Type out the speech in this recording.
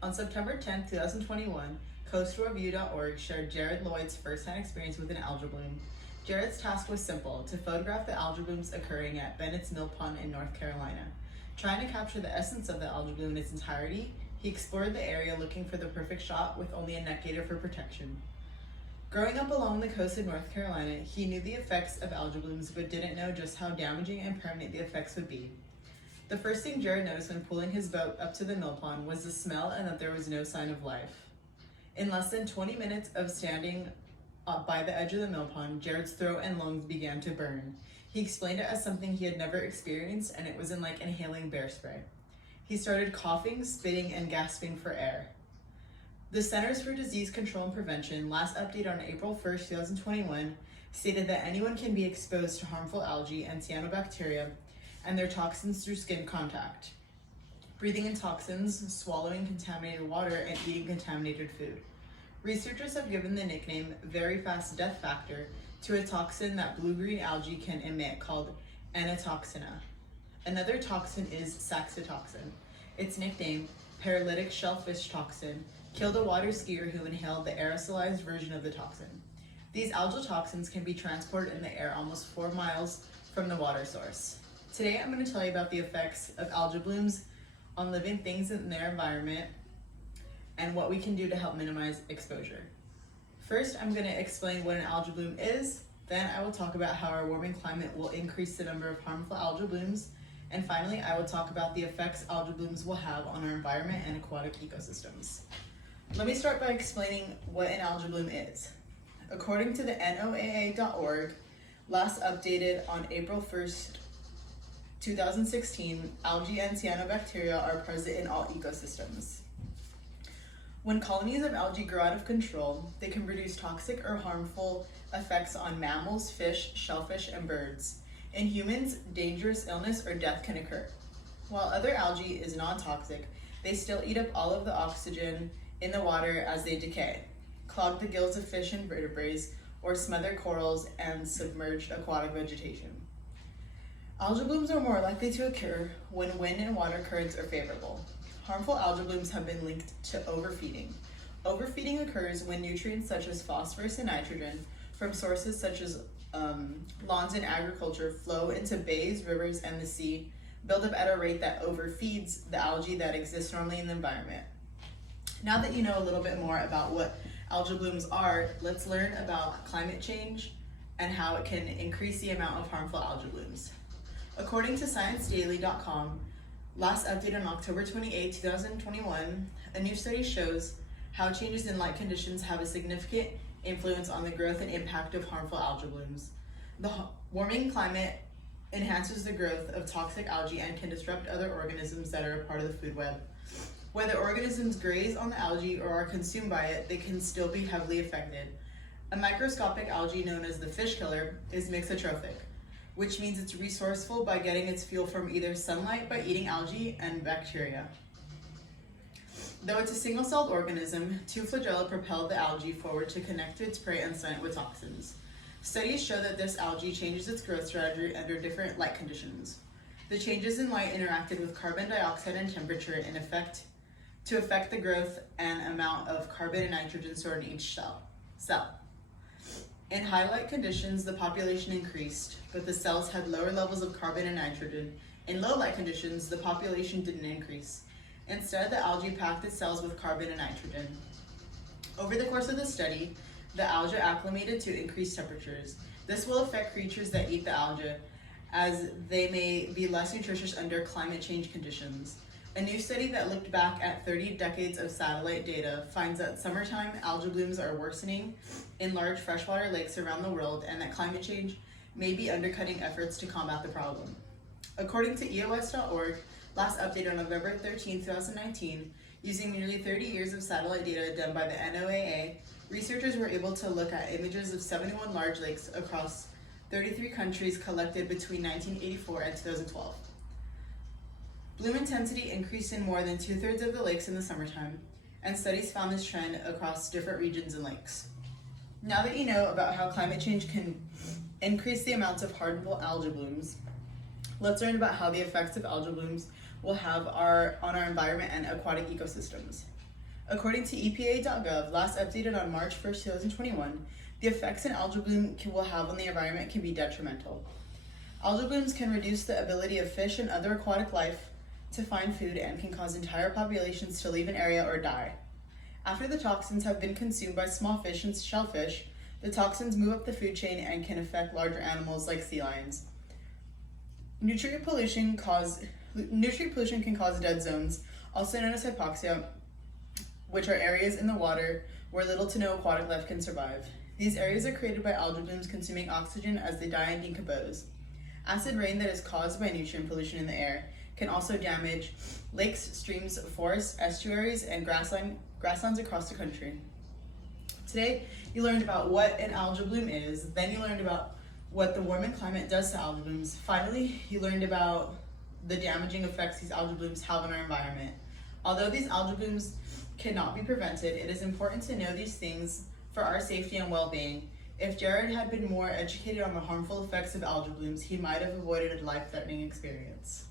On September 10, 2021, coastalreview.org shared Jared Lloyd's first-hand experience with an algae bloom. Jared's task was simple: to photograph the algae blooms occurring at Bennett's Mill Pond in North Carolina. Trying to capture the essence of the algae bloom in its entirety, he explored the area looking for the perfect shot with only a net gator for protection. Growing up along the coast of North Carolina, he knew the effects of algae blooms but didn't know just how damaging and permanent the effects would be. The first thing Jared noticed when pulling his boat up to the mill pond was the smell and that there was no sign of life. In less than 20 minutes of standing by the edge of the mill pond, Jared's throat and lungs began to burn. He explained it as something he had never experienced, and it wasn't like inhaling bear spray. He started coughing, spitting, and gasping for air. The Centers for Disease Control and Prevention, last update on April 1st, 2021, stated that anyone can be exposed to harmful algae and cyanobacteria and their toxins through skin contact, breathing in toxins, swallowing contaminated water, and eating contaminated food. Researchers have given the nickname very fast death factor to a toxin that blue-green algae can emit called Anatoxina. Another toxin is saxitoxin. Its nickname, paralytic shellfish toxin, killed a water skier who inhaled the aerosolized version of the toxin. These algal toxins can be transported in the air almost 4 miles from the water source. Today I'm going to tell you about the effects of algae blooms on living things in their environment and what we can do to help minimize exposure. First, I'm going to explain what an algae bloom is, then I will talk about how our warming climate will increase the number of harmful algae blooms, and finally I will talk about the effects algae blooms will have on our environment and aquatic ecosystems. Let me start by explaining what an algae bloom is. According to the NOAA.org, last updated on April 1st, 2016, algae and cyanobacteria are present in all ecosystems. When colonies of algae grow out of control, they can produce toxic or harmful effects on mammals, fish, shellfish, and birds. In humans, dangerous illness or death can occur. While other algae is non-toxic, they still eat up all of the oxygen in the water as they decay, clog the gills of fish and vertebrates, or smother corals and submerged aquatic vegetation. Algae blooms are more likely to occur when wind and water currents are favorable. Harmful algae blooms have been linked to overfeeding. Overfeeding occurs when nutrients such as phosphorus and nitrogen from sources such as lawns and agriculture flow into bays, rivers, and the sea, build up at a rate that overfeeds the algae that exists normally in the environment. Now that you know a little bit more about what algae blooms are, let's learn about climate change and how it can increase the amount of harmful algae blooms. According to ScienceDaily.com, last updated on October 28, 2021, a new study shows how changes in light conditions have a significant influence on the growth and impact of harmful algae blooms. The warming climate enhances the growth of toxic algae and can disrupt other organisms that are a part of the food web. Whether organisms graze on the algae or are consumed by it, they can still be heavily affected. A microscopic algae known as the fish killer is mixotrophic, which means it's resourceful by getting its fuel from either sunlight by eating algae and bacteria. Though it's a single-celled organism, two flagella propel the algae forward to connect to its prey and stun it with toxins. Studies show that this algae changes its growth strategy under different light conditions. The changes in light interacted with carbon dioxide and temperature to affect the growth and amount of carbon and nitrogen stored in each cell. In high light conditions, the population increased, but the cells had lower levels of carbon and nitrogen. In low light conditions, the population didn't increase. Instead, the algae packed its cells with carbon and nitrogen. Over the course of the study, the algae acclimated to increased temperatures. This will affect creatures that eat the algae, as they may be less nutritious under climate change conditions. A new study that looked back at 30 decades of satellite data finds that summertime algae blooms are worsening in large freshwater lakes around the world, and that climate change may be undercutting efforts to combat the problem. According to EOS.org, last updated on November 13, 2019, using nearly 30 years of satellite data done by the NOAA, researchers were able to look at images of 71 large lakes across 33 countries collected between 1984 and 2012. Bloom intensity increased in more than 2/3 of the lakes in the summertime, and studies found this trend across different regions and lakes. Now that you know about how climate change can increase the amounts of harmful algae blooms, let's learn about how the effects of algae blooms will have on our environment and aquatic ecosystems. According to EPA.gov, last updated on March 1st, 2021, the effects an algal bloom will have on the environment can be detrimental. Algal blooms can reduce the ability of fish and other aquatic life to find food and can cause entire populations to leave an area or die. After the toxins have been consumed by small fish and shellfish, the toxins move up the food chain and can affect larger animals like sea lions. Nutrient pollution can cause dead zones, also known as hypoxia, which are areas in the water where little to no aquatic life can survive. These areas are created by algal blooms consuming oxygen as they die and decompose. Acid rain that is caused by nutrient pollution in the air can also damage lakes, streams, forests, estuaries, and grasslands across the country. Today, you learned about what an algal bloom is, then you learned about what the warming climate does to algal blooms. Finally, you learned about the damaging effects these algal blooms have on our environment. Although these algal blooms cannot be prevented, it is important to know these things for our safety and well-being. If Jared had been more educated on the harmful effects of algal blooms, he might have avoided a life-threatening experience.